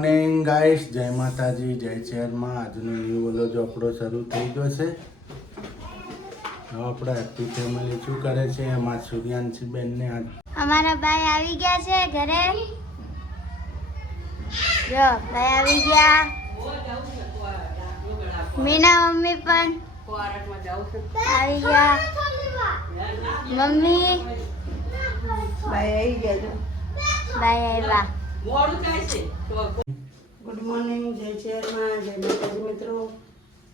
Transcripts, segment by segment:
Morning guys, જય માતાજી, જય શહેરમાં. આજનો ન્યૂ વ્લોગ આપણો શરૂ થઈ ગયો છે. આપણે હેપી ફેમિલી શું કરે છે એમાં સૂર્યાંશી બેનને આજ અમારા ભાઈ આવી ગયા છે ઘરે. જો ભાઈ આવી ગયા. મીના મમ્મી પણ આવી ગયા. મમ્મી ભાઈ આવી ગયા. ભાઈ આવ્યા. ગુડ મોર્નિંગ, જય શહેરમાં, જય માતાજી મિત્રો.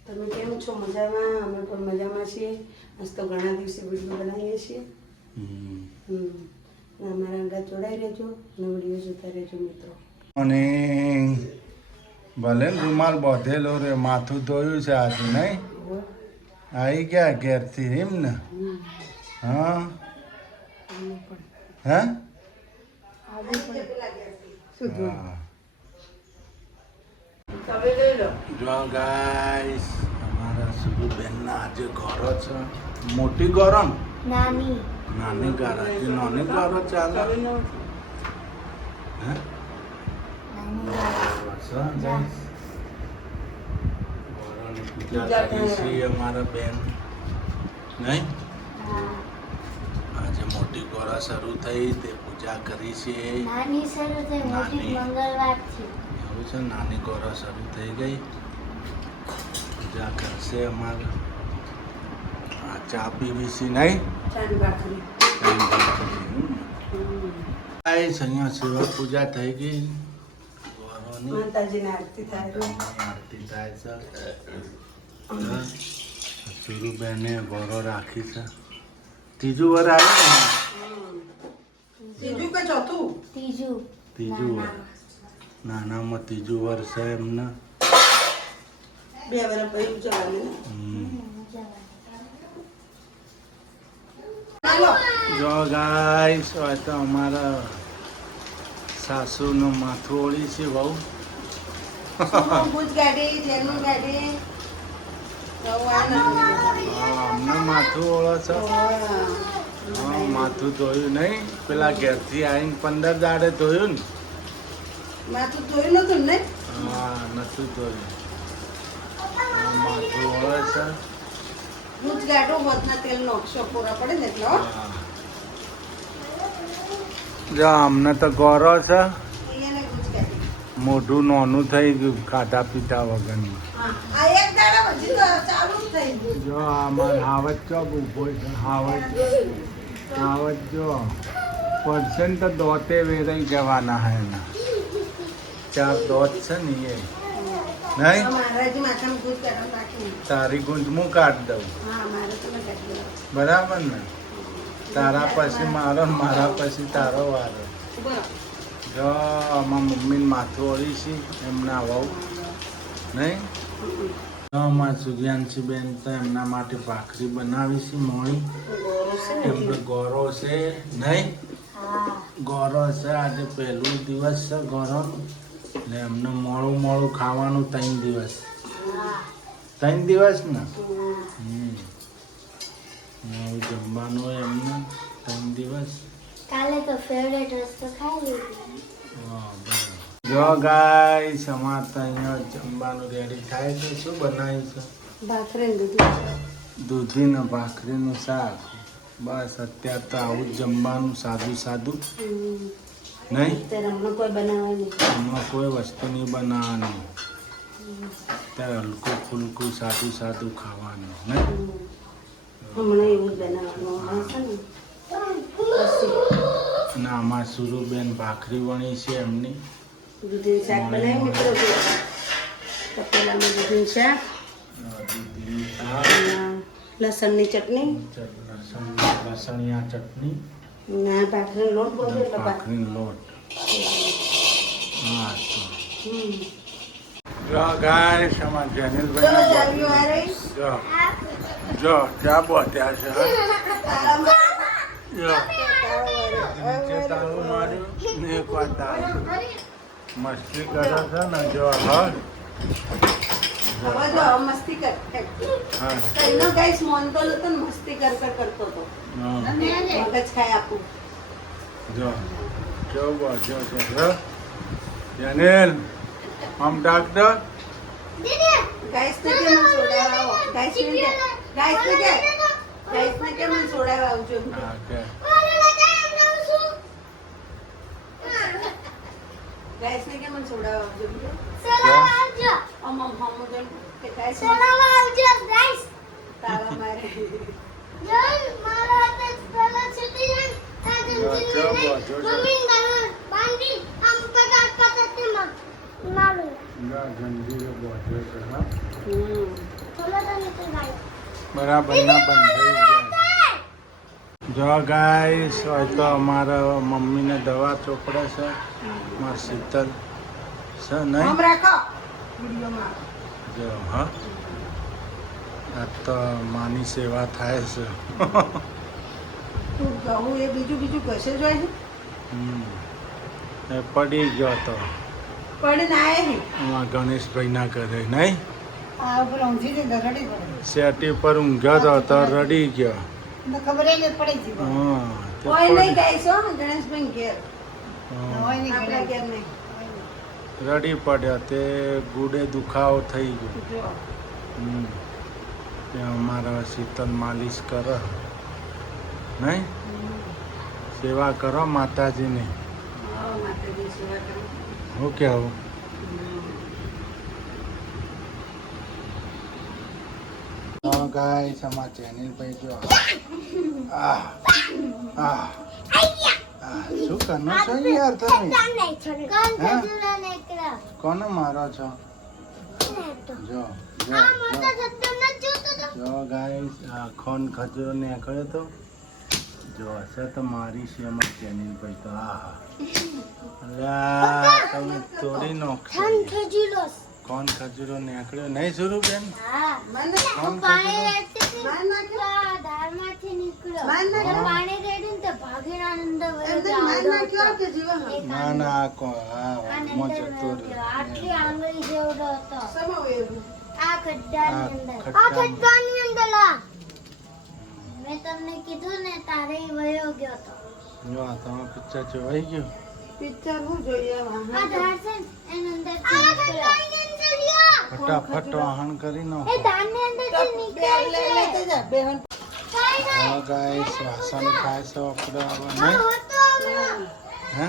તમે કેમ છો? મજામાં? અમે પણ મજામાં છીએ. આજ તો ઘણા દિવસે વિડીયો બનાવીએ છીએ. અમારા અંગા જોડાઈ રહેજો અને વિડીયો જોતા રહેજો મિત્રો. અને ભલે રૂમાલ બાંધેલો રે, માથું ધોયું છે આજે નહીં? આવી ગયા ઘેરથી એમ ને? હા હે જો ગાઈસ, અમારા સુરુબેનના આજે ઘરો છે. મોટી ઘરો ને નાની નાની ઘર હતી, નાની ઘરો ચાલે હે? પૂજા કરીએ છીએ અમારા બેન નહીં? આજે મોટી ગોરા શરૂ થઈ તે પૂજા કરી છે. નાની શરૂ થઈ, મોટી મંગળવારથી. એવું છે, નાની ગોરા શરૂ થઈ ગઈ. પૂજા કરશે અમારે. આ ચા પીવી છે નહીં? ચાની ભાખરી. અહીંયા સેવા પૂજા થઈ ગઈ. માતાજીની આરતી થાય છે. આરતી થાય છે. સુરુબેને ગોરો રાખી છે. ત્રીજું વર આવ્યું. ત્રીજું કે ચોથું? ત્રીજું વર. નાનામાં ત્રીજું વર્ષ છે એમને. 2 વર્ષ પછી ઉજવવાનું. જો ગાઈસ, તો અમારા સાસુનું માથું ઓળી છે બહુ. ભૂજ ગાડી, જેનું ગાડી. અમને માથું ઓળો છે. હા, માથું ધોયું નહીં? પેલા ઘેરથી આવીને 15 દાડે ધોયું ને? માથું ધોયું નતું ને? હા, નતું ધોયું. માથું ઓળે છે. ભૂજ ગાડો વધના તેલ નોખશો પૂરા પડે ને એટલે. જો અમને તો ગોરો છે. એને ભૂજ ગાડી. મોઢું નાનું થઈ ગયું ખાધા પીતા વગરનું. આ એક દાડા હજી તો ચાલુ જ થઈ ગયું. જો અમારે હાવજ ચોક ઉભો છે. હાવજ જો પરસેન્ટ તો દોતે વેરાઈ જવાના હે એના. 4 દોત છે ને એ નહીં? મારા જે માથામાં ભૂજ ગાડો બાકી. તારી ગુંજ હું કાઢી દઉં, હા, મારે તો મેં કાઢી દઉં. બરાબર ને? તારા પછી મારો ને મારા પછી તારો વારો. બરાબર. જો આમાં મમ્મીને માથું ઓળી છે એમના વહુ નહીં? અમારા સૂર્યાંશી બેન તો એમના માટે ભાખરી બનાવી છે મોણી. એમને ગોરો છે નહીં? ગોરો છે. આજે પહેલું દિવસ છે ગોરોનું. એટલે એમને મોડું મોડું ખાવાનું 3 દિવસ. 3 દિવસ ને? મોડું જમવાનું હોય એમને 3 દિવસ. કાલે તો ફેવરેટ વસ્તુ ખાઈ લીધી. જો ગાઈસ, અમારે તો અહીંયા જમવાનું રેડી થાય છે. શું બનાવ્યું છે? ભાખરી ને દૂધ. દૂધી ને ભાખરીનું શાક. બસ અત્યારે તો આવું જ જમવાનું, સાદું સાદું નહીં? અત્યારે હમણાં કોઈ બનાવવાની. હમણાં કોઈ વસ્તુ નહીં બનાવવાની. અત્યારે હલકું ફૂલકું સાદું સાદું ખાવાનું નહીં? હમણાં એવું જ બનાવવાનું હશે ને. અને આમાં સુરુબેન ભાખરી વણી છે એમની. દૂધીનું શાક બનાવ્યું મિત્રો. તપેલામાં દૂધીનું શાક, દૂધીનું શાક, લસણની ચટણી, લસણિયા ચટણી, ના ભાખરીનો લોટ બોલો એટલે ભાખરીનો લોટ. હા તો હમ. જો ગાઈસ, અમારા જેનિલભાઈ જો ચા બોત્યા છે. જો નીચે તાળું માર્યું ને એક વાર તાળું. મસ્તી કરે છે ને જો. હા હવે જો મસ્તી કર. હા એનો ગાઈસ મોનતો નતો ને મસ્તી કરતો હતો. મગજ ખાય આપું. જો જો જો જો જેનિલ આમ ડાક્ટર ગાઈસને કે મને સોડાવા આવો ગાઈસને કે મને સોડાવા આવજો હા કે ગાઈસને કે મને સોડાવા આવજો આમ કે ગાઈસ તારા મારે ગંભીર બોધ્યો છે હા બરાબર ના બંધ થઈ ગયા જો ગાઈસ હોય તો અમારા મમ્મીને દવા ચોપડે છે મારા શીતલ છે નહીં આમ રાખો વિડિયોમાં જો હા આ તો માની સેવા થાય છે તું કહું એ બીજું કશે જોઈ છે એ પડી ગયો તો પણ ના હે એમાં ગણેશભાઈના ઘરે નહીં આ ઉપર ઊંધી જઈને રડી પડે સેટી પર ઊંઘ્યો તો રડી ગયો તો ખબર જ પડી જી હા તે કોઈ નહીં પડી. ગાઈસ હો ગણેશભાઈ ઘેર હા. આપણા ઘેર નહીં રડી પડ્યો તે ગુડે દુખાવો થઈ ગયો જો તે અમારા શીતલ માલિશ કરો નહીં સેવા કરો માતાજીની માતાજી સેવા કરો હું કેવું ગાઈસ અમારા ચેનલ પર જો આ શું કરનો છો યાર તમે કોને મારો છો જો જો ગાઈસ આ ખોન ખજૂરો નીકળ્યો તો જો હશે તો મારી છે અમારી ચેનલ પર તો અલ્યા તમે તોડી નાખશો કોણ ખજૂરો નીકળ્યો નહીં સુરું બેન મને કોણ પાણી ખજૂરો માન નાખ્યો દાળમાંથી નીકળ્યો માન નાખ્યો પાણી રેડીને તો ભાગીને અંદર વયો એમ તો ગયો. માન નાખ્યો કે જીવન ના ના આ કોણ આ મોં અંદર જતો વયો ગયો. આટલી આંગળી જેવડો હતો સમો એવું આ ખડ્ડાની અંદર ખડ્ડામાં. ખડ્ડાની અંદર લા મેં તમને કીધું ને તારે ઈ વયો ગયો તો જો આ તમારું પિક્ચર જોવાઈ ગયું પિક્ચર હું જોઈએ આ ધાર છે ને એની અંદરથી નીકળ્યો. ફટાફટ વાહન કરી એ નાખો ધારની અંદરથી નીકળ્યો છે. લેતે જા બેહન કાંઈ નહીં. હા ગાઈસ વાસણ ખાય છે આપણે હવે આ નહીં હતો હમણાં. હે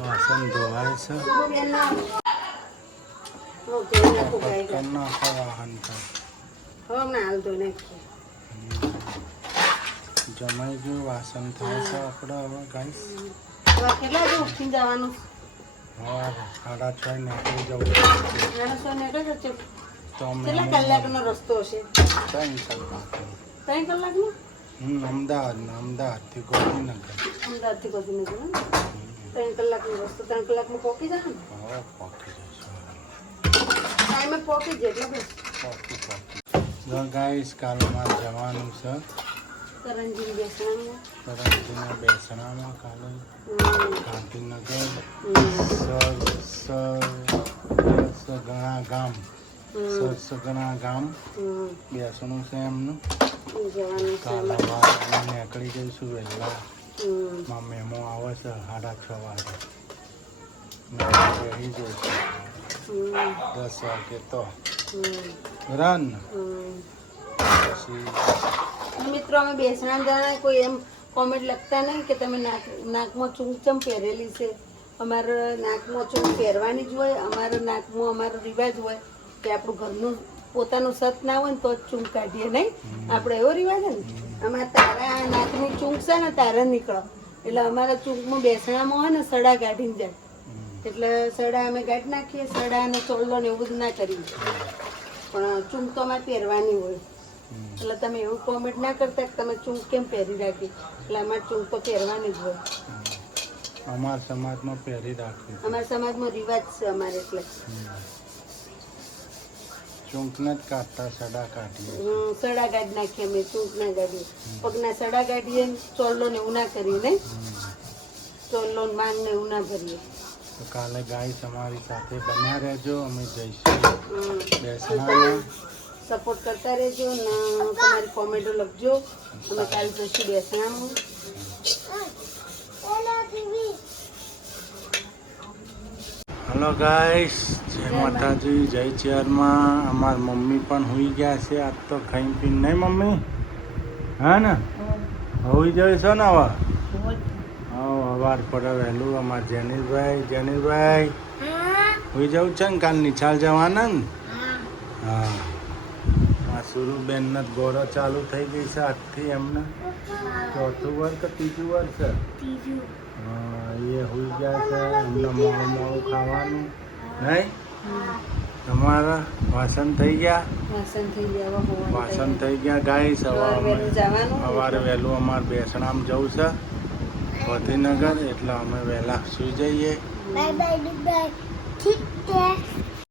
વાસણ ધોવાય છે બેન ના હું જોઈ નાખું ગાઈ કરી નાખો વાહન પર હવે હમણાં હાલ ધોઈ નાખીએ જમાઈ ગયું વાસણ થાય છે આપણે હવે ગાઈસ હવે કેટલા વાગે ઉઠીને જવાનું હવે 6:30 નીકળી જવું માણસો નીકળે છે તો અમે કેટલા કલાકનો રસ્તો હશે 3 કલાક 3 કલાકનો અમદાવાદથી ગોધીનગર અમદાવાદથી ગાંધીનગર 3 કલાકનો રસ્તો 3 કલાકમાં પહોંચી જાય ને હવે પહોંચી જઈશું ટાઈમે પહોંચી જાય એટલે બસ પહોંચી જો ગાઈસ કાલે મારે જવાનું છે કરંજી બેસવાનું કરંજીના બેસણામાં કાલે ગાંધીનગર સગણા ગામ સગણા ગામ બેસણું છે એમનું જવાનું કાલે વારે નીકળી જઈશું વહેલા માં મેમો આવે છે 6:30 વાગે રહી જઈશું 10 વાગે તો રન પછી મિત્રો અમે બેસણા જણા કોઈ એમ કોમેન્ટ લખતા નહીં કે તમે નાકમાં ચૂંચમ પહેરેલી છે અમારે નાકમાં ચૂંચ પહેરવાની જ હોય અમારે નાકમાં અમારો રિવાજ હોય કે આપણું ઘરનું પોતાનું સત ના હોય ને તો જ ચૂંક કાઢીએ નહીં આપણે એવો રિવાજ છે ને અમારે તારા નાકની ચૂંક છે ને તારા નીકળો એટલે અમારા ચૂંકમાં બેસણામાં હોય ને સડા કાઢીને જાય એટલે સડા અમે કાઢી નાખીએ સડા અને ચોળલો ને એવું બધું ના કરીએ પણ ચૂંક તો અમારે પહેરવાની હોય એટલે તમે એવું કોમેન્ટ ના કરતા કે તમે ચૂંક કેમ પહેરી રાખી એટલે અમારે ચૂંક તો પહેરવાની જ હોય અમારા સમાજમાં પહેરી રાખવી અમારા સમાજમાં રિવાજ છે અમારે એટલે ચૂંકને જ કાઢતા સડા કાઢીએ સડા કાઢી નાખીએ અમે ચૂંક ના કાઢીએ પગના સડા કાઢીએ ચોલ્લો ને એવું ના કરીએ ને ચોલ્લો ને માંગ ને એવું ના ભરીએ તો કાલે ગાઈસ અમારી સાથે બન્યા રહેજો અમે જઈશું બેસણામાં સપોર્ટ કરતા રહેજો ને તમારી કોમેન્ટો લખજો અમે કાલે જઈશું બેસણામાં હલો ગાઈસ, જય માતાજી, જય ચેરમાં. અમાર મમ્મી પણ હુઈ ગયા છે આજ તો ખાઈ પીને, નહીં મમ્મી? હા ને, હુઈ જાય છો ને હવે? હા, અવાર પડે વહેલું. અમાર જેનિશભાઈ હા હુઈ જવું છે ને, કાલ નિશાળ જવાના ને? હા હા. આ સુરુબેનને ગોળો ચાલુ થઈ ગઈ છે આજથી એમને. ચોથું વર્ષ કે ત્રીજું વર્ષ છે? ત્રીજું હા, એ હુઈ ગયા છે. એમને મોડું મોડું ખાવાનું નહીં. તમારા વાસણ થઈ ગયા? વાસણ થઈ ગયા, હવે હોવાનું વાસણ તૈયાર. થઈ ગયા ગાઈસ. સવારે વહેલું જવાનું. સવારે વહેલું અમારે બેસણામાં જવું છે ગાંધીનગર, એટલે અમે વહેલા સુઈ જઈએ. બાય બાય ગુડ બાય ઠીક છે